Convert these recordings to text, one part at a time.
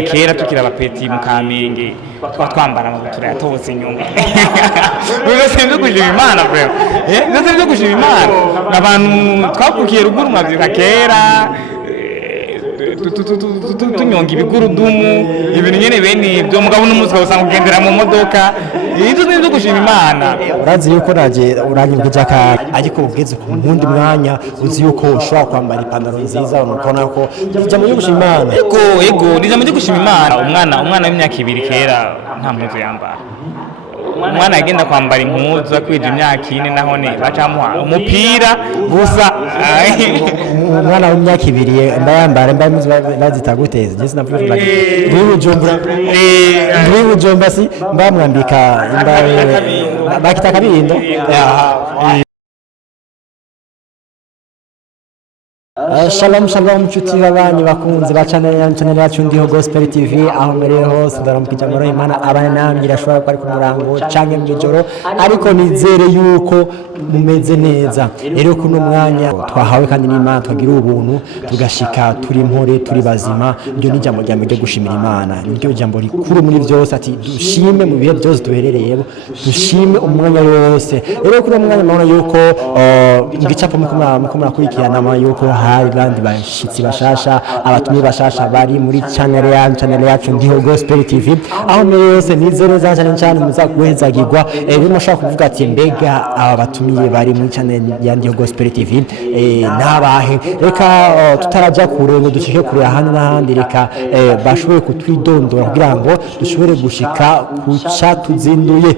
kera tukira abapeti mu Kamenge twambara amabutura yatobotse inyuma bose byo gushima Imana bro bose byo gushima Imana abantu twakukiye ruguru mwavyuka kera tunyonga ibigurudumu ibintu nyene bene ibyo mugabo n'umunsi usanga ugendera mu modoka ibyo byo gushima Imana urazi yuko uranyibwije aka ariko ugeze ku mundi mwanya uzi yuko ushobora kwambara ipantaro nziza unakona ko ijambo ryo gushima Imana ego ijambo ryo gushima Imana umwana w'imyaka 2 kera nta mpuzu yambara umwana agenda kwambara impuzu akwije imyaka 4 nahone bacamuha umupira gusa umwana w'imyaka 2 mbayambara impuzu bazitaguteza je sinavuga Bujumbura si mbamwambika imbaye bakita kabindo Shalom nshuti babanyi bakunze ba channel yacu ndiho Gospel TV aho mbere hose ndaramukije amaro Imana abana namwe irashobora ko ari ku murango canke mu ijoro ariko nizere yuko mumeze neza rero kuno mwanya twahawe kandi n'Imana twagira ubuntu tugashika turi impore turi bazima ryo ni jambo rya mbere gushimira Imana ryo jambo rikuru muri byose ati dushime mu bihe byose duherereyemo dushime umwanya wose rero kuno mwanya mabona yuko igicapo mukomara kurikirana yuko hari bandi bashitsi bashasha abatumye bashasha bari muri channel yacu ndiho Gospel TV aho mwese nizere cyane muzaguhezagirwa mushaka kuvuga ati mbega aba batumiye bari muri channel ya ndiho Gospel TV nabahe reka tutaraja kure ngo dushike kure ahandi n'ahandi reka bashobore kutwidondora kugira ngo dushobore gushika kuca tuzinduye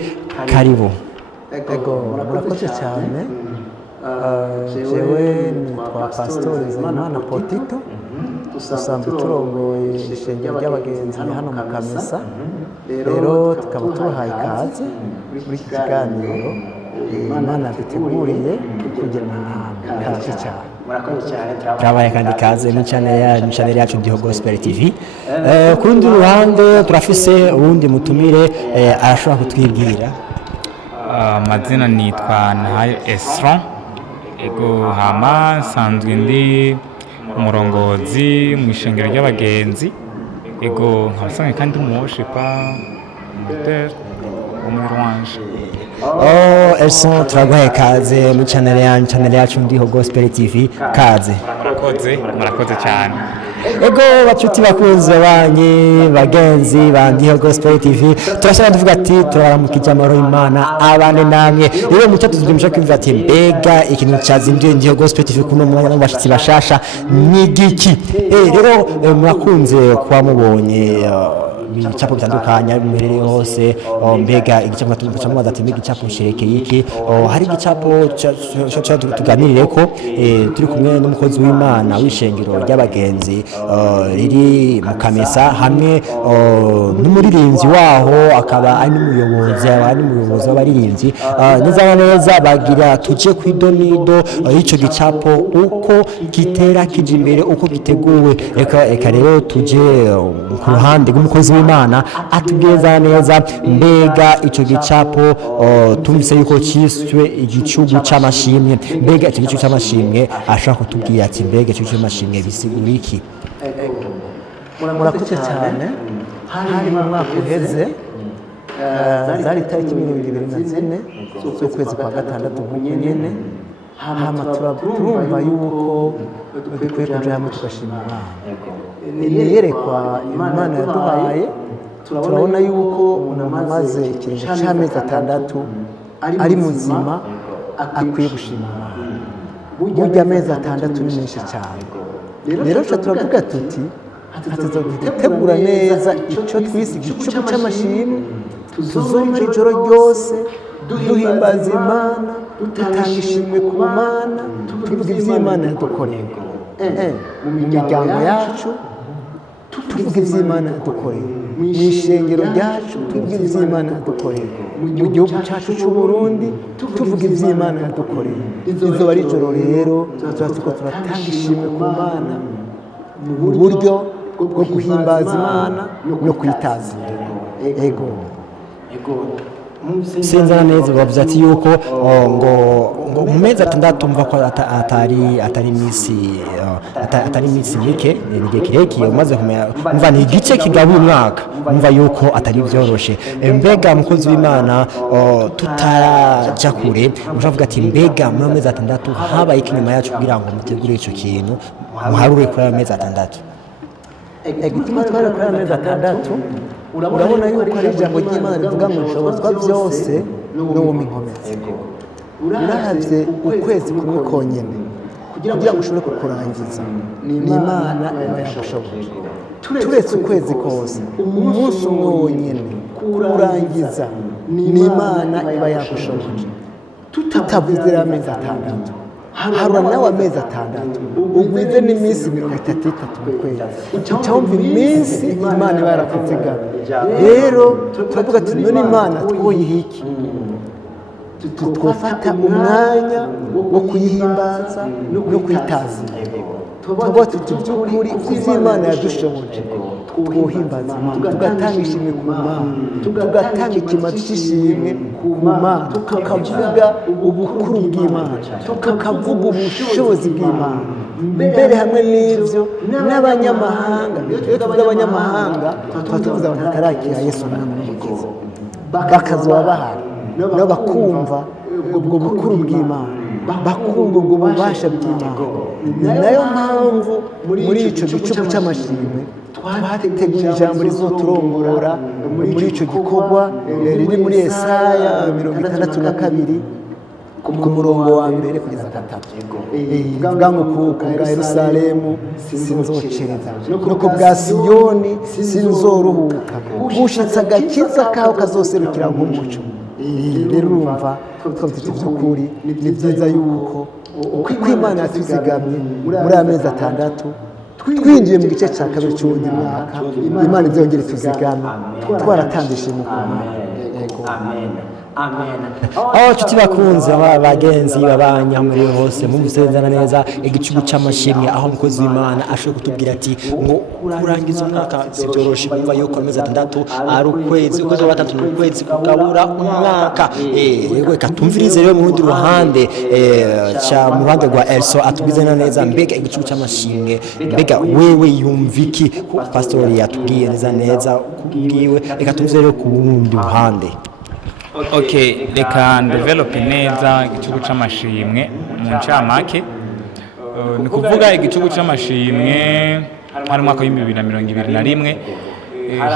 karibu ego murakoze cyane jewe nitwa Pastor Zayimana Potito dusanzwe turongoye ishengero ry'abagenzi hano mu Kamesa rero tukaba tubahaye ikaze muri iki kiganiro Imana duteguriye kugira ngo ikaze cyane turabaye kandi ikaze mu channel yacu ndiho Gospel TV ku rundi ruhande turafise uwundi mutumire arashobora kutwibwira amazina nitwa Nahayo Esron ego hama sanzwe ndi umurongozi mu ishengero ry'abagenzi ego nkabasanga kandi umushipa model umurwanje Elson turaguhaye kaze mu channel yacu ndiho Gospel TV kaze murakoze cyane ego bacuti bakunze banyi bagenzi bandiho Gospel TV turashaka tuvuga ati turaramukije amaro Imana abane namwe rero mucyo tuzimisha kwimva ati mbega ikintu cyazinduye ndiho Gospel TV kuno mwanya n'abashitsi bashasha nigiki rero murakunze kwa mubonye ibicapo bitandukanye bimerere hose mbega igicapo cyangwa adatembe igicapo shireke yiki hari igicapo cyo tuganirire ko turi kumwe n'umukozi w'Imana w'ishengero ry'abagenzi riri mu Kamesa hamwe n'umuririmbyi waho akaba ari n'umuyobozi w'abaririmbyi neza bagira tuje kwidonido ico gicapo uko kitera kije imbere uko giteguwe eka rero tuje ku ruhande rw'umukozi Imana atubweza neza mbega ico gicapo tumvise yuko cyiswe igicugu c'amashimwe mbega ico gicugu c'amashimwe ashaka kutubwira ati mbega ico gicugu c'amashimwe bisigura iki murakoze cyane hari mu mwaka uheze zari tariki 24 z'ukwezi kwa gatandatu nyene hama turumva yuko dukwiye kuja hamwe tugashima Imana niyerekwa Imana yaduhaye turabona yuko umuntu amaze ikiringo cy'amezi 6 ari muzima akwiye gushima Imana burya amezi 6 ni menshi cyane rero turavuga tuti tuzagutegura neza icyo twise igicucu cy'amashimwe tuzomara ijoro ryose duhimbaza Imana dutanga ishimwe ku Mana tuvuga iby'Imana yadukoreye mu miryango yacu tuvuga iby'Imana yadukoreye mu ishengero ryacu tuvuga iby'Imana yadukoreye mu gihugu cyacu cy'u Burundi tuvuga iby'Imana yadukoreye izo bari ijoro rero turatanga ishimwe ku Mana mu buryo bwo guhimbaza Imana no kwitaza ego sinzana neza bavuze ati yuko ngo mu mezi atandatu mva ko atari iminsi mike ni igihe kirekire umaze kumenya mva ni igice kigabuye umwaka mva yuko atari byoroshe. Mbega mukozi w'Imana tutaraja kure uravuga ati mbega mu mezi atandatu habaye ikinyuma yacu kugira ngo mutegure icyo kintu muharure kuri ayo mezi atandatu. Igituma twari kuri amezi atandatu urabona yuko ari ijambo ry'Imana rivuga ngo nshobozwa byose n'uwo minkomezi. Urahavye ukwezi kumwe konyene kugira ngo ushobore kukurangiza ni Imana iba yagushoboje. Turetse ukwezi kose umunsi umwe wonyene kurangiza ni Imana iba yagushoboje. Tutavuze amezi atandatu harura nawe amezi atandatu ugwize n'iminsi 33 mu kwezi ucawumva iminsi Imana iba yarakuzigama. Rero turavuga ati none Imana twoyihiki twafata umwanya wo kuyihimbaza no kwitazira. Tuvuga tuti by'ukuri kuko Imana yadushoboje twohimbaza tugatanga ishimwe ku Mana tugatanga ikimazi cy'ishimwe ku Mana tukavuga ubukuru bw'Imana tukavuga ubushobozi bw'Imana. Mbere hamwe n'ibyo n'abanyamahanga abanyamahanga tuvuga abantu batarakira Yesu umwami n'umukiza bakazoba bahari nabo bakumva ubwo bukuru bw'Imana bakumva ubwo bubasha bw'Imana. Ni nayo mpamvu muri icyo gicuku cy'amashimwe twateguye ijambo rizoturongora muri icyo gikorwa riri muri Yesaya 62 ku murongo wa mbere kugeza 3 bivuga ngo ku bwa Yerusalemu sinzocereza no ku bwa Siyoni sinzoruhuka gushitsa agakiza kaho kazoserukira nk'umuco. Rero urumva twafite by'ukuri ni byiza yuko uko Imana yatuzigamye muri amezi atandatu twinjiye mu gice cya kabiri cy'undi mwaka Imana ibyongere tuzigame twaratanze ishimwe ku Mana. Nshuti bakunze abagenzi babanya muri hose mumuzezana neza igicugu cy'amashimwe aho umukozi w'Imana ashobora kutubwira ati ngo kurangiza umwaka sibyoroshe kumva yuko amezi atandatu ari ukwezi wa gatatu n'ukwezi kugabura umwaka. Yego reka tumvirize rero mu rundi ruhande mu ruhande rwa Elso atubwizana neza mbega igicugu cy'amashimwe mbega wewe yumviki pastori yatubwiye neza kubwiwe. Reka tumvirize rero ku rundi ruhande. Okay, reka develope neza igicugu c'amashimwe mu ncamake. Ni kuvuga igicugu c'amashimwe hari mwaka wa 2021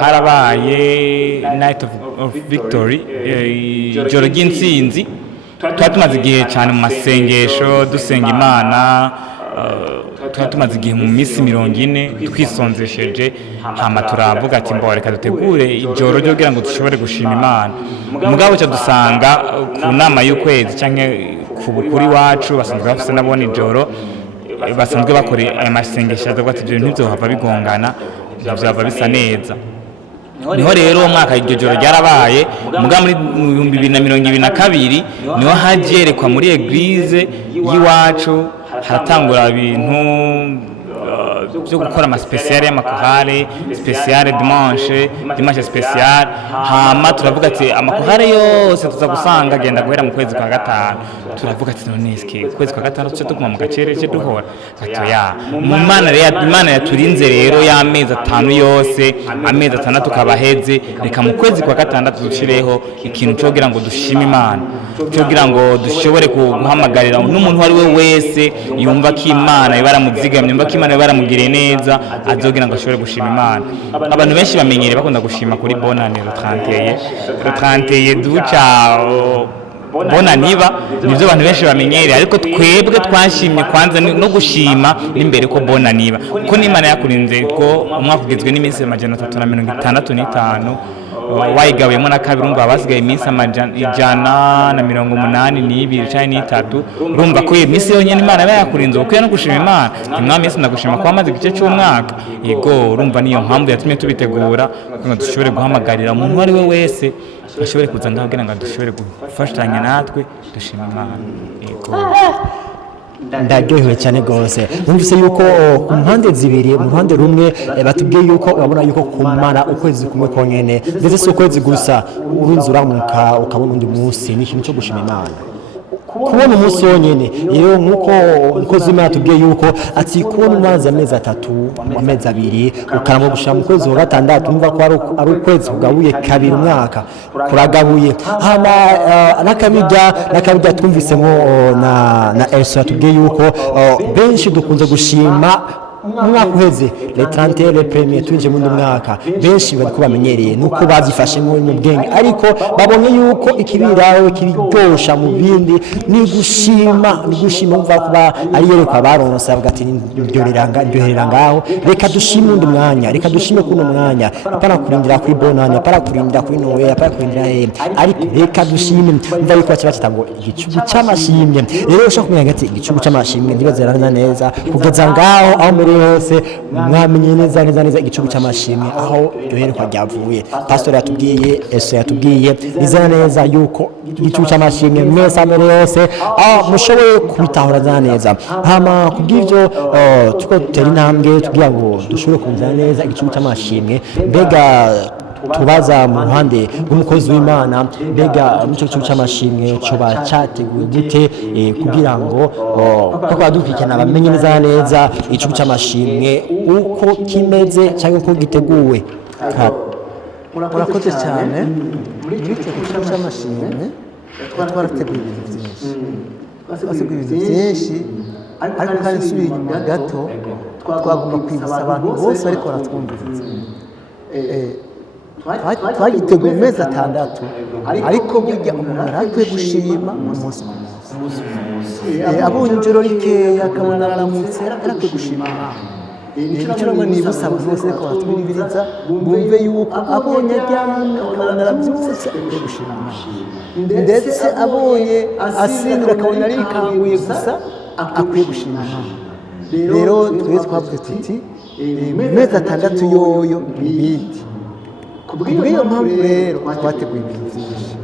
harabaye Night of Victory, ijoro ry'intsinzi. Twari tumaze igihe cyane mu masengesho dusenga Imana, twari tumaze igihe mu minsi 40 twisonzesheje hama turavuga ati mbo reka dutegure ijoro ryo kugira ngo dushobore gushima Imana. Mugabo cyo dusanga ku nama y'ukwezi canke ku bukuri wacu basanzwe bafite nabone ijoro basanzwe bakora aya masengesho avuga ati ibyo ntibyohava bigongana byava bisa neza. Niho rero umwaka iryo joro ryarabaye muga muri 2022 niho hajerekwa muri eglise y'iwacu haratangura ibintu byo gukora ama special y'amakorale special dimanche special. Hama turavuga ati amakorale yose tuza gusanga agenda guhera mu kwezi kwa gatanu. Turavuga ati none iski kwezi kwa gatanu cyo tuguma mu gacere cyo duhora ati ya Imana yaturinze rero y'amezi atanu yose amezi atandatu tukabaheze. Reka mu kwezi kwa gatandatu dushireho ikintu cyo kugira ngo dushime Imana, cyo kugira ngo dushobore guhamagarira n'umuntu wari we wese yumva ko Imana ibaramuzigamye, yumva ko Imana ibaramugira neza azogira ngo ashobore gushima Imana. Abantu benshi bamenyere bakunda gushima kuri bonane le 31 duca bona niba nivyo abantu benshi bamenyere, ariko twebwe twashimye kwanza no gushima imbere ko bona niba ko n'Imana yakurinze ko umwaka ugizwe n'iminsi 365 wayigabuyemo na kabiri ngo abasigaye iminsi 182 cyane 3 urumva ko iminsi yonyine Imana yakurinze ukwiye no gushima Imana. Imwami Yesu ndagushima ko amaze igice cy'umwaka. Yego urumva niyo mpamvu yatumye tubitegura ngo dushobore guhamagarira umuntu wari we wese ashobore kuza ngaho kugira ngo dushobore gufashanya natwe dushima Imana. Yego ndaryohewe cyane rwose numvise yuko ku mpande zibiri mu ruhande rumwe batubwiye yuko urabona yuko kumara ukwezi kumwe konyene ndetse si ukwezi gusa urunze uramuka ukabona undi munsi ni ikintu cyo gushima Imana kubona umunsi wonyene rero nk'uko umukozi w'Imana tubwiye yuko ati kubona umaze amezi 3 amezi 2 ukaramo gushira mu kwezi wa gatandatu numva ko ari ukwezi kugabuye kabiri umwaka kuragabuye hama nakabijya twumvisemo na Elsa tubwiye yuko benshi dukunze gushima umwaka uheze le 31 le premier twinje mu mwaka benshi bari kubamenyereye nuko bazifashemo mu bwenge ariko babonye yuko ikibiraho kibiryosha mu bindi ni gushima umva kuba ari yerekwa baronse avuga ati ndyoherera ngaho reka dushime undi mwanya reka dushime kuno mwanya apana kurindira kuri bonane apana kurindira kuri nowe apana kurindira ariko reka dushime mva yuko cyabata ngo igicugu cy'amashimwe rero ushaka kumenya ati igicugu cy'amashimwe ndibazerana neza kugeza ngaho aho hose mwamenye neza igicugu cy'amashimwe aho yoherekwa ryavuye pastor yatubwiye Yesu yatubwiye nizana neza yuko igicugu cy'amashimwe mwese amere yose mushoboye kubitahura neza hama kubw'ivyo tuko dutera intambwe tugira ngo dushobore kumva neza igicugu cy'amashimwe mbega tubaza mu ruhande rw'umukozi w'Imana mbega mu gicugu cy'amashimwe cyo bacateguye gute kugira ngo kuko badukikana bamenye neza igicugu cy'amashimwe uko kimeze cyangwa uko giteguwe murakoze cyane muri icyo gicugu cy'amashimwe twarateguye ibintu byinshi ariko kandi nsubiye inyuma gato twagomba kwibutsa abantu bose ariko baratwumviriza twagiteguye amezi 6 ariko burya umuntu arakwiye gushima umunsi abonye ijoro rikeya akabona aramutse arakwiye gushima icyo rero nibutsa abantu bose ko batwumviriza bumve yuko abonye aryamye akabona arabyutse akwiye gushima ndetse abonye asindira akabona arikanguye gusa akwiye gushima rero twese twavuze tuti amezi 6 yoyo ibindi kubw'iyo mpamvu rero twateguye ibintu byinshi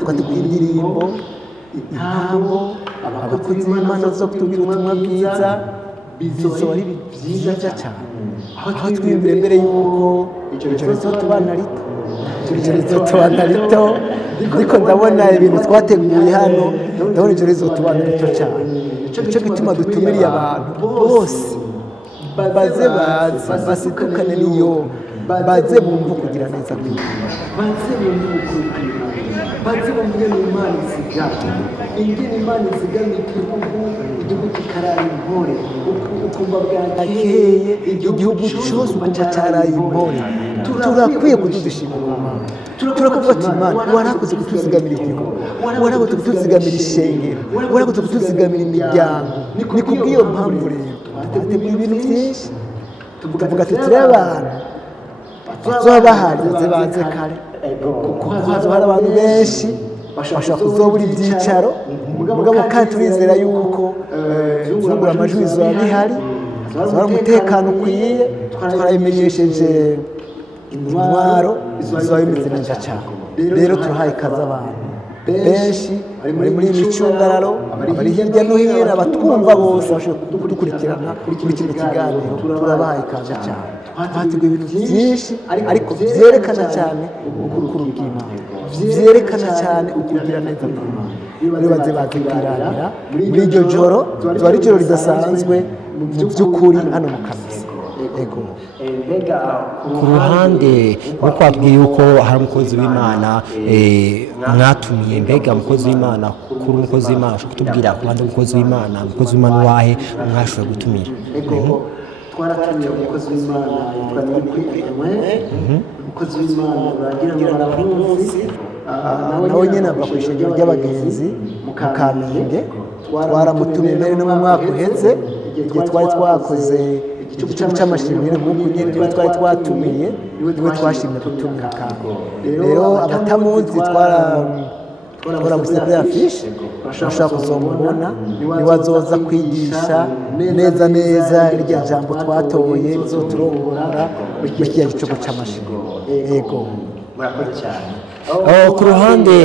twateguye indirimbo intambo abakozi b'Imana zo kutubwira ubutumwa bwiza bizoba ari byiza cyane aho twiyumvira mbere y'uko icyo rizotubana rito ariko ndabona ibintu twateguye hano ndabona icyo rizotubana rito cyane nicyo gituma dutumiriye abantu bose baze basidukane n'iyo baze bumva kugira neza kw'Imana baze bumva ukuri kw'Imana baze bumve n'Imana ingene Imana izigama igihugu kikaraye impore ukumva bwakeye igihugu cyose ukumva cyaraye impore turakwiye kudushima Imana turakuvuga ati Imana warakoze kutuzigamira igihugu warakoze kutuzigamira ishengero warakoze kutuzigamira imiryango ni kubw'iyo mpamvu rero twateguye ibintu byinshi tuvuga ati turebe abantu bazoba bahari baze kare kuko hazoba hari abantu benshi bashobora kuzobura ibyicaro mugabo kandi turizera yuko zungura amajwi bizoba bihari hazoba umutekano ukwiye twarabimenyesheje intwaro bizoba bimeze neza cyane rero turahaye ikaze abantu benshi bari muri imicungararo bari hirya no hino abatwumva bose bashobora kudukurikirana kuri kino kiganiro turabahaye ikaze cyane twateguye ibintu byinshi ariko byerekana cyane ubukuru bw'Imana byerekana cyane ukugira neza kw'Imana rero baze bakwiranira muri iryo joro tuba ari ijoro ridasanzwe mu by'ukuri hano mu Kamesa ego ku ruhande nk'uko watubwiye yuko hari umukozi w'Imana mwatumiye mbega umukozi w'Imana kuri umukozi w'Imana ushobora kutubwira ku ruhande rw'umukozi w'Imana wahe mwashoboye gutumira twaratumiye umukozi w'Imana yitwa Nikwikwe umukozi w'Imana bagira ngo baramunsi nawe nyine ava ku ishengero ry'abagenzi mu Kamenge twaramutumiye mbere no mu mwaka uheze igihe twari twakoze igicugu cy'amashimwe nk'uko nyine twari twatumiye niwe twashimye gutumira kandi rero abatamuzi twaramusize kuri afishe bashobora kuzomubona niwe azoza kwigisha neza irya jambo twatoye rizoturongora muri kiriya gicugu cy'amashimwe yego murakoze cyane. ku ruhande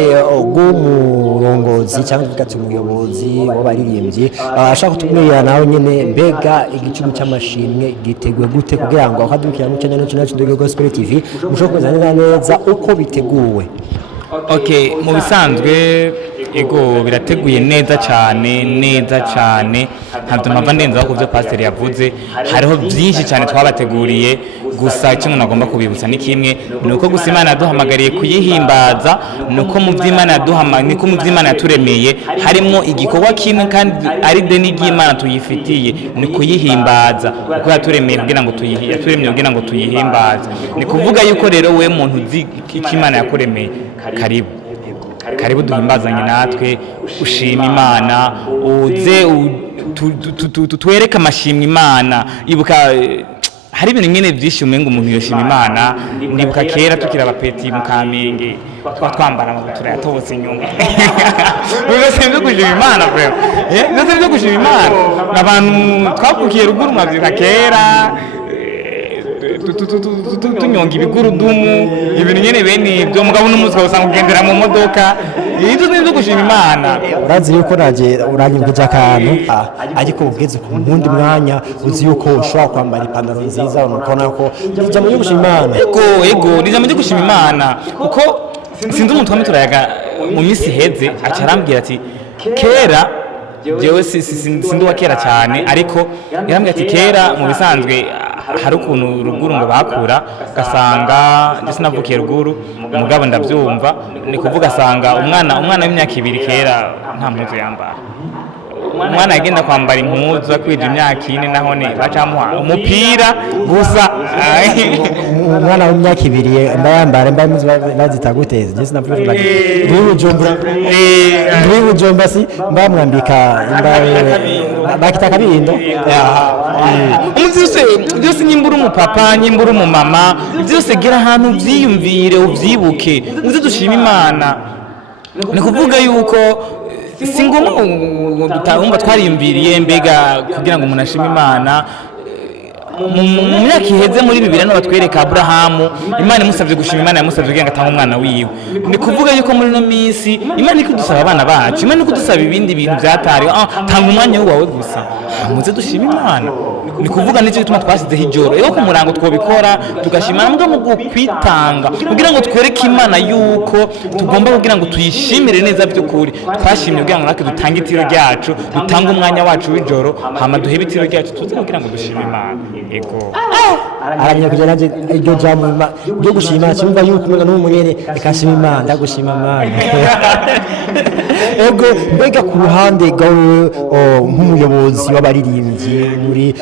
rw'umurongozi cyangwa tuvuga ati umuyobozi w'abaririmbyi ashaka kutubwira nawe nyine mbega igiciro cy'amashimwe giteguye gute kugira ngo akadukira mu cyanya n'icyo Gospel TV mushobora kuzana neza uko biteguwe. Okay, mu bisanzwe ego birateguye neza cyane ntabwo mpava ndenzaho ku byo pasiteri yavuze. Hariho byinshi cyane twabateguriye, gusa icyo umuntu agomba kubibutsa ni kimwe, ni uko gusa Imana yaduhamagariye kuyihimbaza, ni uko mu by'Imana yaturemeye harimo igikorwa kimwe kandi ari deni ry'Imana tuyifitiye, ni kuyihimbaza kuko yaturemeye kugira ngo tuyihimbaze. Ni kuvuga yuko rero we muntu uzi icyo Imana yakuremeye, karibu duhimbazanye natwe, ushima Imana, uze twereke amashimwe Imana. Ibuka hari ibintu nyine byinshi umenga umuntu yoshima Imana. Ndibuka kera tukiri abapeti mu Kamenge twambara amabutura yatobotse inyuma bigasaba byo gushima Imana bro, bigasaba byo gushima Imana. Abantu twakukiye ruguru mwabyuka kera tunyonga ibigurudumu, ibintu nyine bene ibyo mugabo n'umunsi usanga ugendera mu modoka. Ibyo ni byo gushima Imana. Urazi yuko naje uranyibwije akantu ariko ubwize ku wundi mwanya uzi yuko ushobora kwambara ipantaro nziza ukabona ko ijambo ryo gushima Imana. Ego ijambo ryo gushima Imana kuko sinzi umuntu twame turayaga mu minsi heze acarambwira ati kera jewe sindi wa kera cyane, ariko yarambwira ati kera mu bisanzwe hari ukuntu ruguru ngo bakura gasanga ndetse navukiye ruguru umugabo ndabyumva, ni kuvuga asanga umwana w'imyaka 2 kera nta mpuzu yambara. Umwana yagenda kwambara impuzu akwije imyaka 4 nahone bacamuha umupira gusa. Umwana w'imyaka 2 mbayambara impuzu bazita guteza je sinavuga Bujumbura si mbamwambika bakita kabindo. Byose nyimbura umupapa nyimbura umumama, byose gira ahantu byiyumvire ubyibuke uze dushima Imana. Ni kuvuga yuko si ngombwa dutahumva twariyumviriye mbega kugira ngo umuntu ashime Imana. Mu myaka iheze muri Bibiliya batwereka Aburahamu Imana imusabye gushima Imana, yamusabye kugira ngo atange umwana wiwe. Ni kuvuga yuko muri no minsi Imana iko dusaba abana bacu, Imana iko dusaba ibindi bintu byatari tanga umwanya wawe gusa muze dushima Imana. Ni kuvuga n'icyo gituma twasizeho ijoro yo ku murango twobikora tugashimana mbwa mu kwitanga kugira ngo twereke Imana yuko tugomba kugira ngo tuyishimire neza by'ukuri. Twashimye kugira ngo natwe dutange itiro ryacu, dutange umwanya wacu w'ijoro, hama duhebe itiro ryacu tuze kugira ngo dushime Imana. Ego aranyakuje naje iryo jambo ryo gushima cyumva yuko umwana n'umunyene akashima Imana ndagushima Imana. Ego mbega ku ruhande gawe nk'umuyobozi w'abaririmbyi muri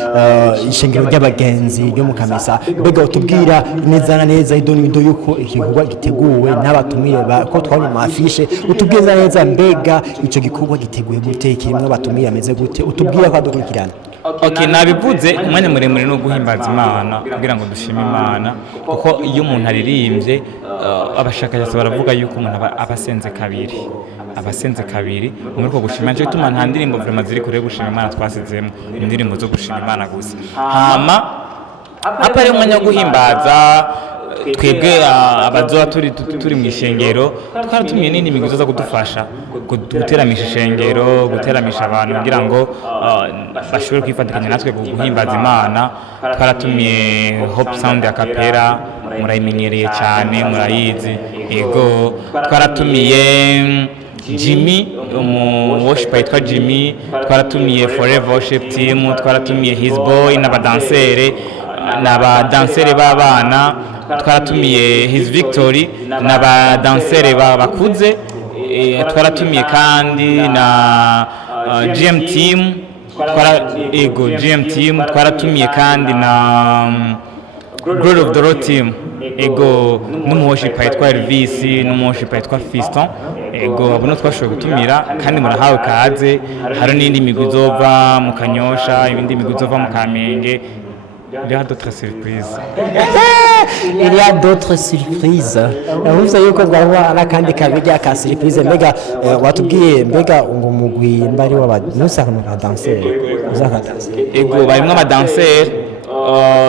ishengero ry'abagenzi ryo mu Kamesa, mbega utubwira neza na neza ido yuko igikorwa giteguwe n'abatumiye ko twabonye mu afishe, utubwira neza mbega icyo gikorwa giteguye gute, kirimo abatumiye ameze gute, utubwira ko adukurikirana. Okay, nabivuze umwanya muremure no guhimbaza Imana kugira ngo dushime Imana, kuko iyo umuntu aririmbye abashakashatsi baravuga yuko umuntu abasenze kabiri muri ko gushima. Nje bituma nta ndirimbo vraiment ziri kure gushima Imana twasizemo, indirimbo zo gushima Imana gusa. Hama apare umwanya wo guhimbaza twebwe abazoa turi mu ishengero twaratumiye nini imigozo zo kudufasha guteramisha ishengero, guteramisha abantu kugira ngo bashobore kwifatikanya natwe guhimbaza Imana. Twaratumiye Hope Sound ya Kapera, murayimenyereye cyane murayizi. Ego twaratumiye Jimmy worship yitwa Jimmy, twaratumiye Forever Worship Team, twaratumiye His Boy n'abadansere b'abana, twaratumiye His Victory n'abadansere bakuze, twaratumiye kandi na GM Team, twaratumiye kandi na Glory of the Lord Team. Ego n'umuworship yitwa Elvis n'umuworship yitwa Fiston. Ego abo twashoboye gutumira kandi murahawe kaze. Hari n'indi migwi izova mu Kanyosha, ibindi migwi izova mu Kamenge. Il y a d'autres surprises. Il y a d'autres surprises. Vous savez yuko bwa nakandi kabijya ka surprise mbega watubwiye mbega ngo mugwi mbari w'abantu ba danser. Uzaka danser. Ego barimo abadanser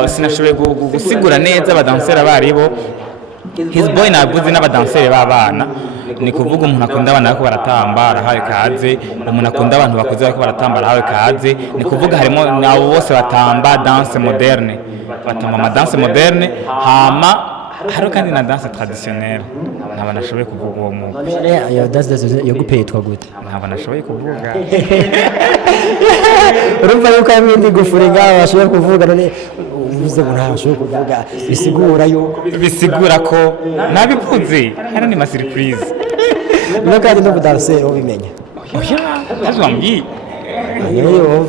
sinashoboye gusigura neza abadanseri abaribo, His Boy naguze n'abadanseri b'abana ni kuvuga umuntu akunda abana bariko baratamba arahawe kaze, umuntu akunda abantu bakuze bariko baratamba arahawe kaze, ni kuvuga harimo nabo bose batamba danse moderne, batamba ama danse moderne, hama hariho kandi na danse traditionnelle. Ntabwo nashoboye kuvuga uwo mwuga. iyo danse yo gupera yitwa gute? Ntabwo nashoboye kuvuga. urumva yuko hari ibindi gufuri ngaho bashoboye kuvuga, none uvuze ngo ntabwo bashoboye kuvuga bisigura yuko Bisigura ko nabivuze hano ni ma surprise. no kandi no budanseri ubimenya Oya, ntazo wambwiye. yewe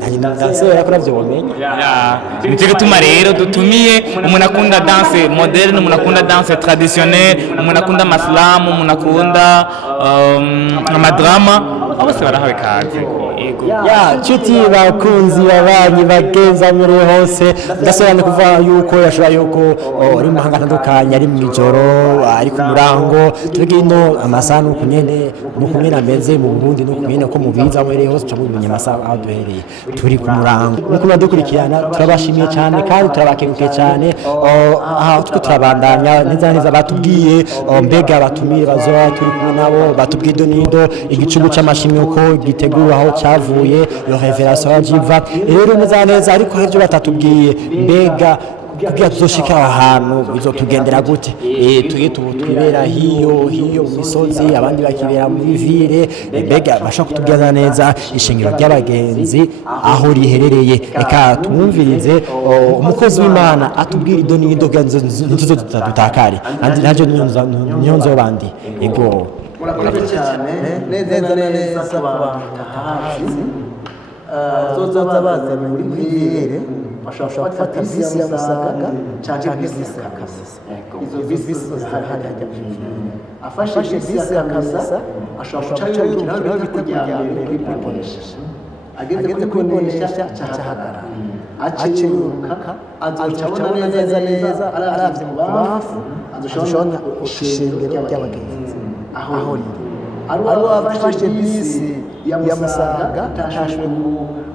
nanjye ndanseri ariko navyo wamenya. Nicyo gituma rero dutumiye umuntu akunda danse moderne, umuntu akunda danse traditionnelle, umuntu akunda amaslamu, umuntu akunda amadrama, bose barahawe kaze. Yego. ya nshuti bakunzi babanyi bagenza muri hose ndasobanura kuvuga yuko yashobora yuko uri mu mahanga atandukanye, ari mu ijoro, ari ku murango, tuvuge ino amasaha nuko nyene ameze mu Burundi, nuko nyene ko mubiza muri hose uca mubimenya amasaha aho duhereye, turi ku murango nuko badukurikirana. Turabashimiye cyane kandi turabakengukiye cyane. Aha twe turabandanya neza batubwiye mbega batumire bazoba turi kumwe nabo, batubwiye donido igicugu c'amashimwe uko gitegura aho cyavuye, yo revelation yajiva rero neza ariko hevyo batatubwiye mbega kugira tuzoshika ahantu bizotugendera gute. Tuye twibera hiyo mu misozi, abandi bakibera muri ville, mbega bashaka kutubwira neza ishingiro ry'abagenzi aho riherereye. Reka tumwumvirize umukozi w'Imana atubwira idonido ntuzo dutakare nanjye niyo nzobandi. Ego murakoze cyane neza ku bantu batahazi zoza bazanye muri ville bashobora gufata bisi ya Musaga cyangwa bisi ya Kasasa. Izo bisi zihari hajya afashe bisi ya Kasasa ashobora guca y'urukino bita kujyambere kuri Bonesha, ageze kuri Bonesha cyahagarara ace yuruka azocabona neza aravye mu bafu azoshobora ishengero ry'abagenzi aho riri ari wafashe bisi ya Musaga tashwe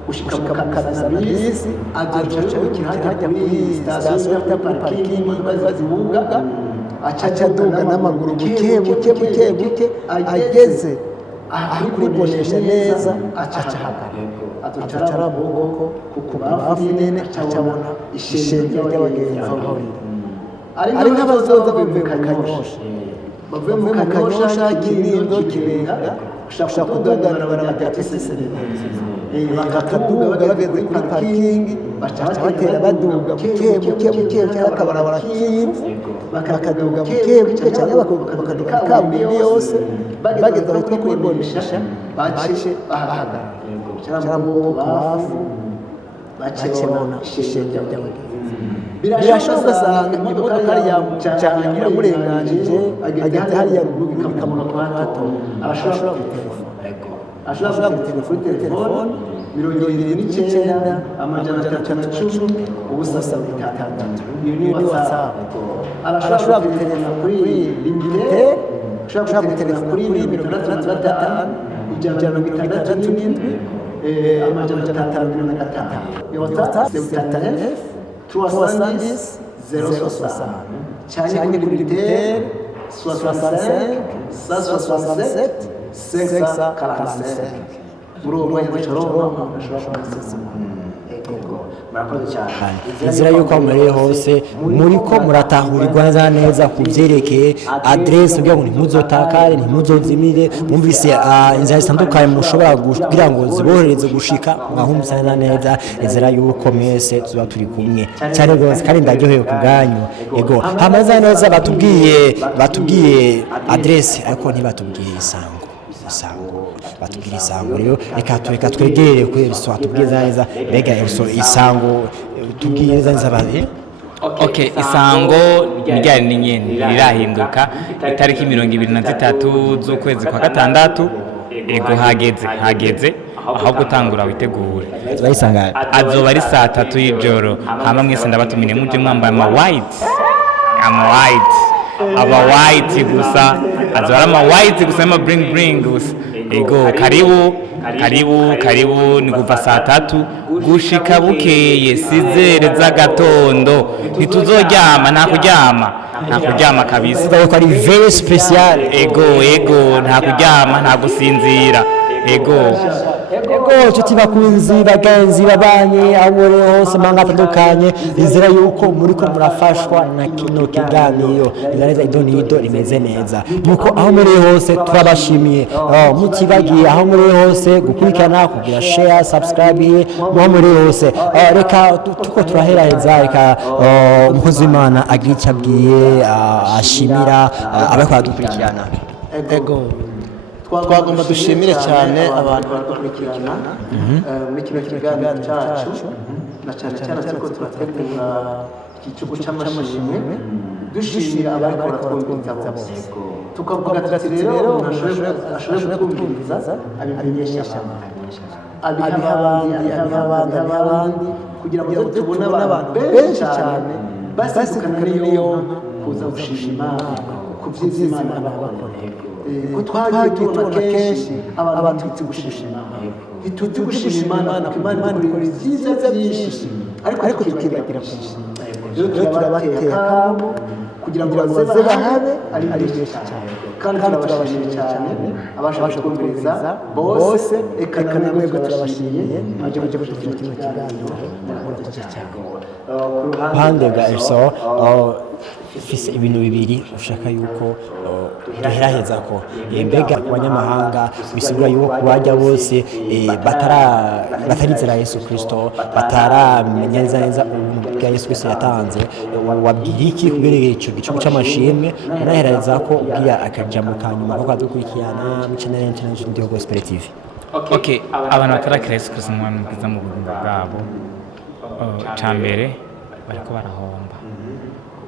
gushika mu Kasasa bisi azoca y'urukino hajya kuri sitasiyo ya parking bazibuga aca duga n'amaguru buke ageze aho kuri Bonesha neza aca azocara mu bwoko ku bafu nene acabona ishengero ry'abagenzi aho riri. Ari nk'abazoza bavuye mu Kanyosha, Kinindo, Kibenga ushaka kudugana barabajya Kisesere, bakaduga bageze kuri parking baca batera baduga buke akabarabara k'ivu bakaduga buke cyane bakaduga kaburimbi yose bageze aho twa kuri Bonesha bace bahagarara cyangwa mu bafu bacibona ishengero ry'abagenzi. Birashoboka usanga imodoka hariya cyangwa murenganije ageze hariya ruguru bikamuka kwa hato arashobora gutelefona telefone 29 amajana 310 ubusa 6. Iyo ni WhatsApp. Arashobora gutelefona kuri limite, ashobora gutelefona kuri 65 ijana 67 amajana 555. Iyo WhatsApp 310 060 cyane kuri limite 65 167 545 muri uwo mwanya w'icoromo ashobora inzira yuko muri hose muri ko muratahurirwa neza ku byerekeye adresse kugira ngo ntimuzotakare ntimuzozimire. Mwumvise inzira zitandukanye mushobora kugira ngo zibohereze gushika mwahumvise neza. Inzira yuko mwese tuba turi kumwe cyane rwose kandi ndaryohewe ku bwanyu. Ego hamaze neza batubwiye adresse ariko ntibatubwiye isango batubwira isango. Rero reka twegere kuri Elso atubwiza neza mbega Elso isango tubwiye neza bahe. Okay, isango ryari ni nyene rirahinduka itariki 23 z'ukwezi kwa gatandatu. Ego hageze aho gutangura witegure. Azoba ari saa 3 y'ijoro. Hama mwese ndabatumire muje mwambaye ama white aba white gusa, azoba ama white gusa, ama bring gusa. ego karibu ni kuva saa 3 gushika bukeye sizere z'agatondo ntituzoryama nta kuryama kabisa ko ari very special. ego nta kuryama nta gusinzira ego nshuti bakunzi bagenzi babanye aho muri hose manga atandukanye izera yuko muri ko murafashwa na kino kiganiro izareza idonido rimeze neza yuko aho muri hose turabashimiye mutibagiye aho muri hose gukurikirana kugira share subscribe aho muri hose reka tuko turaheraheza reka umukozi w'Imana agira icyo abwiye ashimira abakora dukurikirana. ego twagomba dushimire cyane abantu badukurikirana muri kino kiganiro cyacu na cyane ariko turategura igicuku cy'amashimwe dushimira abakora twumviriza bose tukavuga ati rero ashobora kumviriza abimenyesha abiha abandi kugira ngo tubone abantu benshi cyane basikana n'iyo kuza gushima ku by'Imana bakoreye ko twagiye tubona kenshi abantu gushima ntituzi gushima Imana kuko Imana ikora ibyiza byinshi ariko tukibagira gushima rero turabateka kugira ngo baze bahabe ari benshi cyane kandi turabashimiye cyane abasha kumviriza bose eka namwe turabashimiye muje gushimira kino kiganiro murakoze cyane. Ruhande bwa Elso ufise ibintu bibiri ushaka yuko duheraheza ko mbega ku banyamahanga bisigura yuko kubajya bose batarizera Yesu Kristo bataramenya neza ubuntu bwa Yesu Kristo yatanze wabwira iki kubereye ico gicuku c'amashimwe unaheraheza ko ubwiya akajambo kanyuma ko kadukurikirana mu channel International Gospel TV. Okay, abantu batarakira Yesu Kristo mu bwiza mu bugingo bwabo cambere bariko barahomba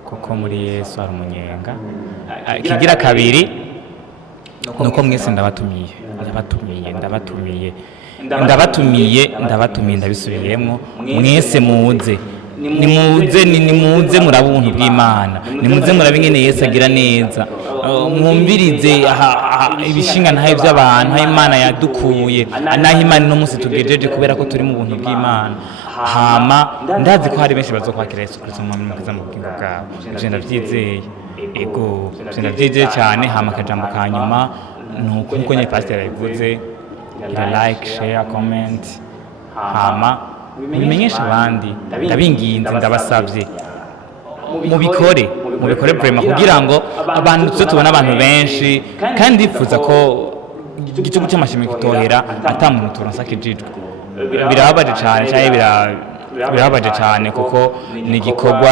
kuko muri Yesu hari umunyenga. Kigira kabiri nuko mwese ndabatumiye ndabisubiriyemo mwese muze nimuze muraba ubuntu bw'Imana nimuze muraba ingene Yesu agira neza mwumvirize ibishinga ntahe by'abantu aho Imana yadukuye naho Imana no munsi tugejeje kubera ko turi mu buntu bw'Imana hama ndazi ko hari benshi bazokwakira Yesu Kristo mu mwiza mu bugingo bwabo ivyo ndavyizeye ego ndavyizeye cyane hama akajambo ka nyuma nuko nkuko nyine pastor yabivuze gira like share comment hama bimenyesha abandi ndabinginze ndabasavye mubikore vraiment kugira ngo abantu tubona abantu benshi kandi ipfuza ko igicuku cy'amashimwe kitohera atamuntu turonsa kijijwe birababaje cyane kuko ni igikorwa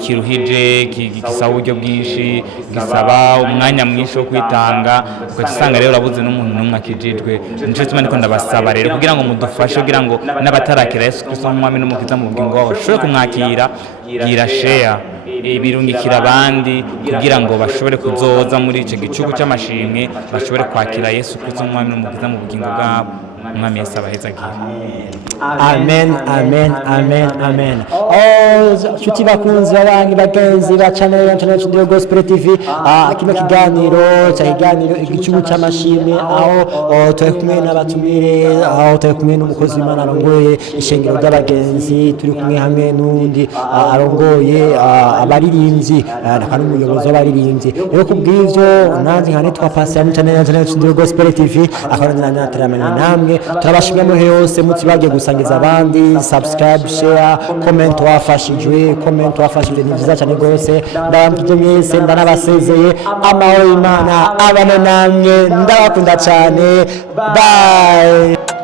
kiruhije gisaba uburyo bwinshi gisaba umwanya mwinshi wo kwitanga ugasanga rero urabuze n'umuntu n'umwe akijijwe nico tuma ndiko ndabasaba rero kugira ngo mudufashe kugira ngo n'abatarakira Yesu Kristo nk'umwami n'umukiza mu bugingo bwabo bashobore kumwakira gira share birungikira abandi kugira ngo bashobore kuzoza muri ico gicuku cy'amashimwe bashobore kwakira Yesu Kristo nk'umwami n'umukiza mu bugingo bwabo umwami Yesu abahezagira. Amen. Nshuti bakunzi babanyi bagenzi ba channel International Gospel TV kino kiganiro igicuku cy'amashimwe aho turi kumwe n'abatumire aho turi kumwe n'umukozi w'Imana arongoye ishengero ry'abagenzi turi kumwe hamwe n'undi arongoye abaririmbyi kandi umuyobozi w'abaririmbyi rero kubw'ivyo nanzi nkane twa pastor channel International Gospel TV akorana n'ataramanya namwe turabashimye mu hose mutibagiye gusangiza abandi subscribe share comment wafashijwe ni byiza cyane rwose ndabambye mwese ndanabasezeye amahoro y'Imana abane namwe ndabakunda cyane bye.